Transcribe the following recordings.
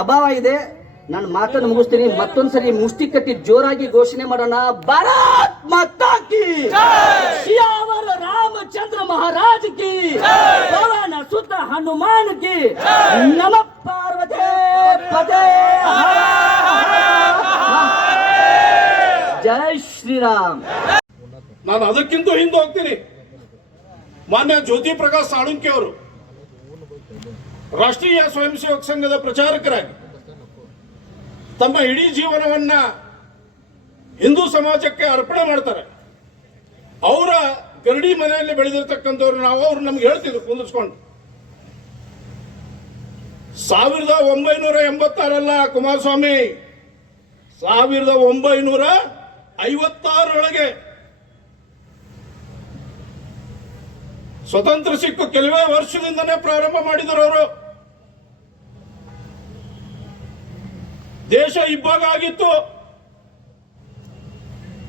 ಅಭಾವ ಇದೆ. ನಾನು ಮಾತನ್ನು ಮುಗಿಸ್ತೀನಿ. ಮತ್ತೊಂದ್ಸರಿ ಮುಷ್ಟಿ ಕಟ್ಟಿ ಜೋರಾಗಿ ಘೋಷಣೆ ಮಾಡೋಣ. ಭಾರತ್ ಮಾತಾ ಕಿ ಸಿಯಾವರ ರಾಮಚಂದ್ರ ಮಹಾರಾಜ್ ಕಿ, ಪವನ ಸುತ ಹನುಮಾನ್ ಕಿ, ನಮ ಪಾರ್ವತಿ ಪದೇ. ಜೈ ಶ್ರೀರಾಮ್. ನಾನು ಅದಕ್ಕಿಂತ ಹಿಂದೆ ಹೋಗ್ತೀನಿ. ಮಾನ್ಯ ಜ್ಯೋತಿ ಪ್ರಕಾಶ್ ಸಾಳುಂಕೆ ಅವರು ರಾಷ್ಟ್ರೀಯ ಸ್ವಯಂ ಸೇವಕ ಸಂಘದ ಪ್ರಚಾರಕರಾಗಿ ತಮ್ಮ ಇಡೀ ಜೀವನವನ್ನ ಹಿಂದೂ ಸಮಾಜಕ್ಕೆ ಅರ್ಪಣೆ ಮಾಡ್ತಾರೆ. ಅವರ ಗರಡಿ ಮನೆಯಲ್ಲಿ ಬೆಳೆದಿರ್ತಕ್ಕಂಥವ್ರು ನಾವು. ಅವ್ರು ನಮ್ಗೆ ಹೇಳ್ತಿದ್ರು ಕುಂದಿಸ್ಕೊಂಡು 1986 ಕುಮಾರಸ್ವಾಮಿ, 1956 ಸ್ವತಂತ್ರ ಸಿಕ್ಕು ಕೆಲವೇ ವರ್ಷದಿಂದನೇ ಪ್ರಾರಂಭ ಮಾಡಿದರು ಅವರು. ದೇಶ ಇಬ್ಬಾಗ ಆಗಿತ್ತು.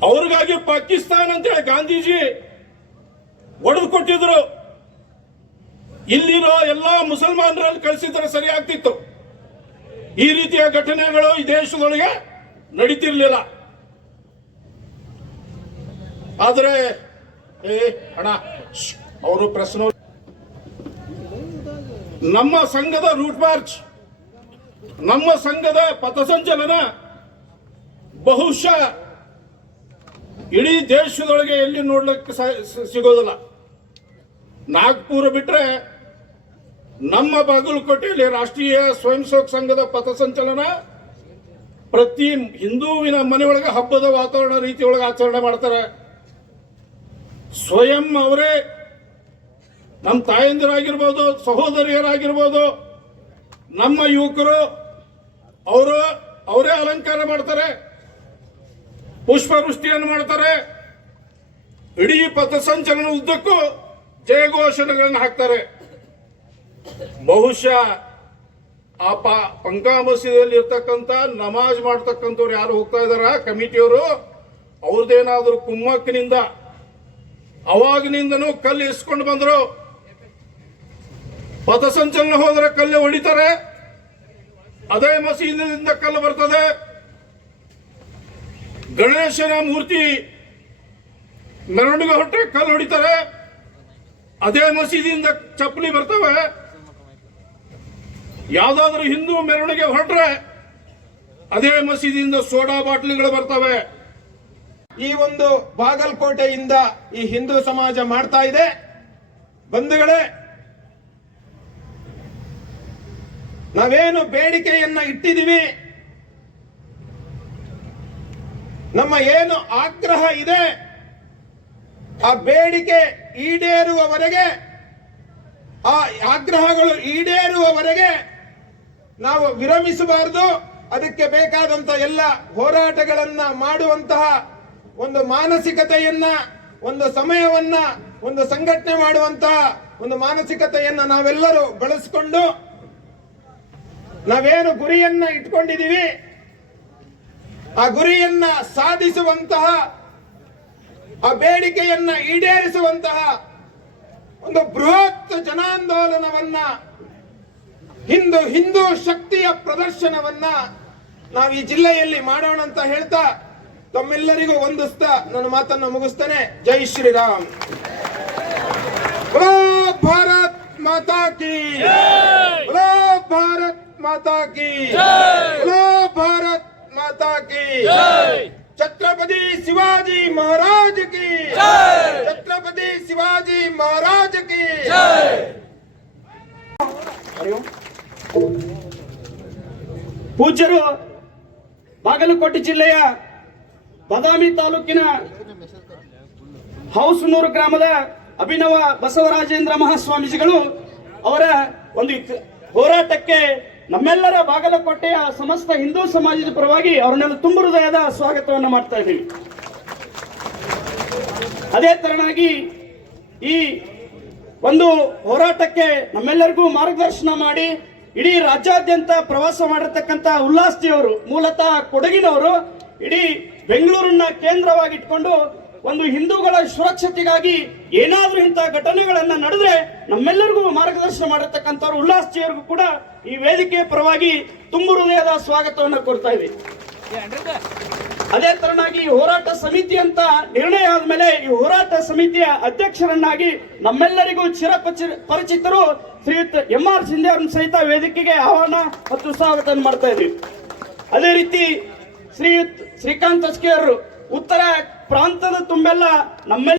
ಅವ್ರಿಗಾಗಿ ಪಾಕಿಸ್ತಾನ ಅಂತೇಳಿ ಗಾಂಧೀಜಿ ಒಡೆದು ಕೊಟ್ಟಿದ್ರು. ಇಲ್ಲಿರೋ ಎಲ್ಲಾ ಮುಸಲ್ಮಾನರಲ್ಲಿ ಕಳಿಸಿದ್ರೆ ಸರಿ ಆಗ್ತಿತ್ತು. ಈ ರೀತಿಯ ಘಟನೆಗಳು ಈ ದೇಶದೊಳಗೆ ನಡೀತಿರ್ಲಿಲ್ಲ. ಆದರೆ ಅಣ್ಣ ಅವರು ಪ್ರಶ್ನೆ, ನಮ್ಮ ಸಂಘದ ರೂಟ್ ಮಾರ್ಚ್, ನಮ್ಮ ಸಂಘದ ಪಥಸಂಚಲನ ಬಹುಶಃ ಇಡೀ ದೇಶದೊಳಗೆ ಎಲ್ಲಿ ನೋಡ್ಲಿಕ್ಕೆ ಸಿಗೋದಿಲ್ಲ. ನಾಗ್ಪುರ ಬಿಟ್ರೆ ನಮ್ಮ ಬಾಗಲಕೋಟೆಯಲ್ಲಿ ರಾಷ್ಟ್ರೀಯ ಸ್ವಯಂ ಸೇವಕ ಸಂಘದ ಪಥಸಂಚಲನ ಪ್ರತಿ ಹಿಂದೂವಿನ ಮನೆಯೊಳಗೆ ಹಬ್ಬದ ವಾತಾವರಣ ರೀತಿಯೊಳಗೆ ಆಚರಣೆ ಮಾಡ್ತಾರೆ. ಸ್ವಯಂ ಅವರೇ, ನಮ್ಮ ತಾಯಂದಿರಾಗಿರ್ಬೋದು, ಸಹೋದರಿಯರಾಗಿರ್ಬೋದು, ನಮ್ಮ ಯುವಕರು ಅವರೇ ಅಲಂಕಾರ ಮಾಡ್ತಾರೆ, ಪುಷ್ಪವೃಷ್ಟಿಯನ್ನು ಮಾಡ್ತಾರೆ. ಇಡೀ ಪಥಸಂಚಲನ ಉದ್ದಕ್ಕೂ ಜಯಘೋಷಣೆಗಳನ್ನು ಹಾಕ್ತಾರೆ. ಬಹುಶಃ ಆ ಪಂಕಾ ಮಸೀದಿಯಲ್ಲಿ ಇರ್ತಕ್ಕಂಥ ನಮಾಜ್ ಮಾಡ್ತಕ್ಕಂಥವ್ರು ಯಾರು ಹೋಗ್ತಾ ಇದಾರ ಕಮಿಟಿಯವರು, ಅವ್ರದ್ದೇನಾದ್ರೂ ಕುಮ್ಮಕ್ಕಿನಿಂದ ಅವಾಗಿನಿಂದನೂ ಕಲ್ಲು ಇಸ್ಕೊಂಡು ಬಂದ್ರು. ಪಥಸಂಚಲನ ಹೋದ್ರೆ ಕಲ್ಲು ಹೊಡಿತಾರೆ, ಅದೇ ಮಸೀದಿಯಿಂದ ಕಲ್ಲು ಬರ್ತದೆ. ಗಣೇಶನ ಮೂರ್ತಿ ಮೆರವಣಿಗೆ ಹೊಟ್ಟೆ ಕಲ್ಲು ಹೊಡಿತಾರೆ, ಅದೇ ಮಸೀದಿಯಿಂದ ಚಪ್ಪಲಿ ಬರ್ತವೆ. ಯಾವ್ದಾದ್ರೂ ಹಿಂದೂ ಮೆರವಣಿಗೆ ಹೊರಟ್ರೆ ಅದೇ ಮಸೀದಿಯಿಂದ ಸೋಡಾ ಬಾಟ್ಲಿಗಳು ಬರ್ತವೆ. ಈ ಒಂದು ಬಾಗಲಕೋಟೆಯಿಂದ ಈ ಹಿಂದೂ ಸಮಾಜ ಮಾಡ್ತಾ ಇದೆ. ಬಂಧುಗಳೇ, ನಾವೇನು ಬೇಡಿಕೆಯನ್ನ ಇಟ್ಟಿದ್ದೀವಿ, ನಮ್ಮ ಏನು ಆಗ್ರಹ ಇದೆ, ಆ ಬೇಡಿಕೆ ಈಡೇರುವವರೆಗೆ, ಆ ಆಗ್ರಹಗಳು ಈಡೇರುವವರೆಗೆ ನಾವು ವಿರಮಿಸಬಾರದು. ಅದಕ್ಕೆ ಬೇಕಾದಂತ ಎಲ್ಲ ಹೋರಾಟಗಳನ್ನ ಮಾಡುವಂತಹ ಒಂದು ಮಾನಸಿಕತೆಯನ್ನ, ಒಂದು ಸಮಯವನ್ನ, ಒಂದು ಸಂಘಟನೆ ಮಾಡುವಂತಹ ಒಂದು ಮಾನಸಿಕತೆಯನ್ನ ನಾವೆಲ್ಲರೂ ಬಳಸಿಕೊಂಡು ನಾವೇನು ಗುರಿಯನ್ನ ಇಟ್ಕೊಂಡಿದೀವಿ ಆ ಗುರಿಯನ್ನ ಸಾಧಿಸುವಂತಹ, ಆ ಬೇಡಿಕೆಯನ್ನ ಈಡೇರಿಸುವಂತಹ ಒಂದು ಬೃಹತ್ ಜನಾಂದೋಲನವನ್ನ, ಹಿಂದೂ ಶಕ್ತಿಯ ಪ್ರದರ್ಶನವನ್ನ ನಾವು ಈ ಜಿಲ್ಲೆಯಲ್ಲಿ ಮಾಡೋಣ ಅಂತ ಹೇಳ್ತಾ ತಮ್ಮೆಲ್ಲರಿಗೂ ವಂದಿಸ್ತಾ ನನ್ನ ಮಾತನ್ನು ಮುಗಿಸ್ತೇನೆ. ಜೈ ಶ್ರೀರಾಮ್. ಭಾರತ್ ಮಾತಾ ಕಿ, ಭಾರತ್ ಮಾತಾ ಕಿ, ಭಾರತ್ ಮಾತಾ ಕಿ. ಛತ್ರಪತಿ ಶಿವಾಜಿ ಮಹಾರಾಜ್ ಕಿ, ಛತ್ರಪತಿ ಶಿವಾಜಿ ಮಹಾರಾಜ್ ಕಿ. ಪೂಜ್ಯರು ಬಾಗಲಕೋಟೆ ಜಿಲ್ಲೆಯ ಬಾದಾಮಿ ತಾಲೂಕಿನ ಹೌಸನೂರು ಗ್ರಾಮದ ಅಭಿನವ ಬಸವರಾಜೇಂದ್ರ ಮಹಾಸ್ವಾಮೀಜಿಗಳು ಅವರ ಒಂದು ಹೋರಾಟಕ್ಕೆ ನಮ್ಮೆಲ್ಲರ ಬಾಗಲಕೋಟೆಯ ಸಮಸ್ತ ಹಿಂದೂ ಸಮಾಜದ ಪರವಾಗಿ ಅವರನ್ನೆಲ್ಲ ತುಂಬ ಹೃದಯದ ಸ್ವಾಗತವನ್ನು ಮಾಡ್ತಾ ಇದ್ದೀವಿ. ಅದೇ ತರನಾಗಿ ಈ ಒಂದು ಹೋರಾಟಕ್ಕೆ ನಮ್ಮೆಲ್ಲರಿಗೂ ಮಾರ್ಗದರ್ಶನ ಮಾಡಿ ಇಡೀ ರಾಜ್ಯಾದ್ಯಂತ ಪ್ರವಾಸ ಮಾಡಿರ್ತಕ್ಕಂಥ ಉಲ್ಲಾಸ್ಜಿಯವರು, ಮೂಲತಃ ಕೊಡಗಿನವರು, ಇಡೀ ಬೆಂಗಳೂರನ್ನ ಕೇಂದ್ರವಾಗಿಟ್ಕೊಂಡು ಒಂದು ಹಿಂದೂಗಳ ಸುರಕ್ಷತೆಗಾಗಿ ಏನಾದ್ರೂ ಇಂತಹ ಘಟನೆಗಳನ್ನ ನಡೆದ್ರೆ ನಮ್ಮೆಲ್ಲರಿಗೂ ಮಾರ್ಗದರ್ಶನ ಮಾಡಿರ್ತಕ್ಕಂಥವ್ರು ಉಲ್ಲಾಸ್ ಜಿ ಅವ್ರಿಗೂ ಕೂಡ ಈ ವೇದಿಕೆಯ ಪರವಾಗಿ ತುಂಬು ಹೃದಯದ ಸ್ವಾಗತವನ್ನು ಕೊಡ್ತಾ ಇದ್ದೀವಿ. ಅದೇ ತರನಾಗಿ ಹೋರಾಟ ಸಮಿತಿ ಅಂತ ನಿರ್ಣಯ ಆದ್ಮೇಲೆ ಈ ಹೋರಾಟ ಸಮಿತಿಯ ಅಧ್ಯಕ್ಷರನ್ನಾಗಿ ನಮ್ಮೆಲ್ಲರಿಗೂ ಪರಿಚಿತರು ಶ್ರೀಯುತ್ MR ಶಿಂದೆ ಅವರನ್ನು ಸಹಿತ ವೇದಿಕೆಗೆ ಆಹ್ವಾನ ಮತ್ತು ಸ್ವಾಗತ ಮಾಡ್ತಾ ಇದ್ದೀವಿ. ಅದೇ ರೀತಿ ಶ್ರೀಯುತ್ ಶ್ರೀಕಾಂತ್ ಅಸ್ಕೆ ಅವರು ಉತ್ತರ ಪ್ರಾಂತದ ತುಂಬೆಲ್ಲ ನಮ್ಮೆಲ್ಲ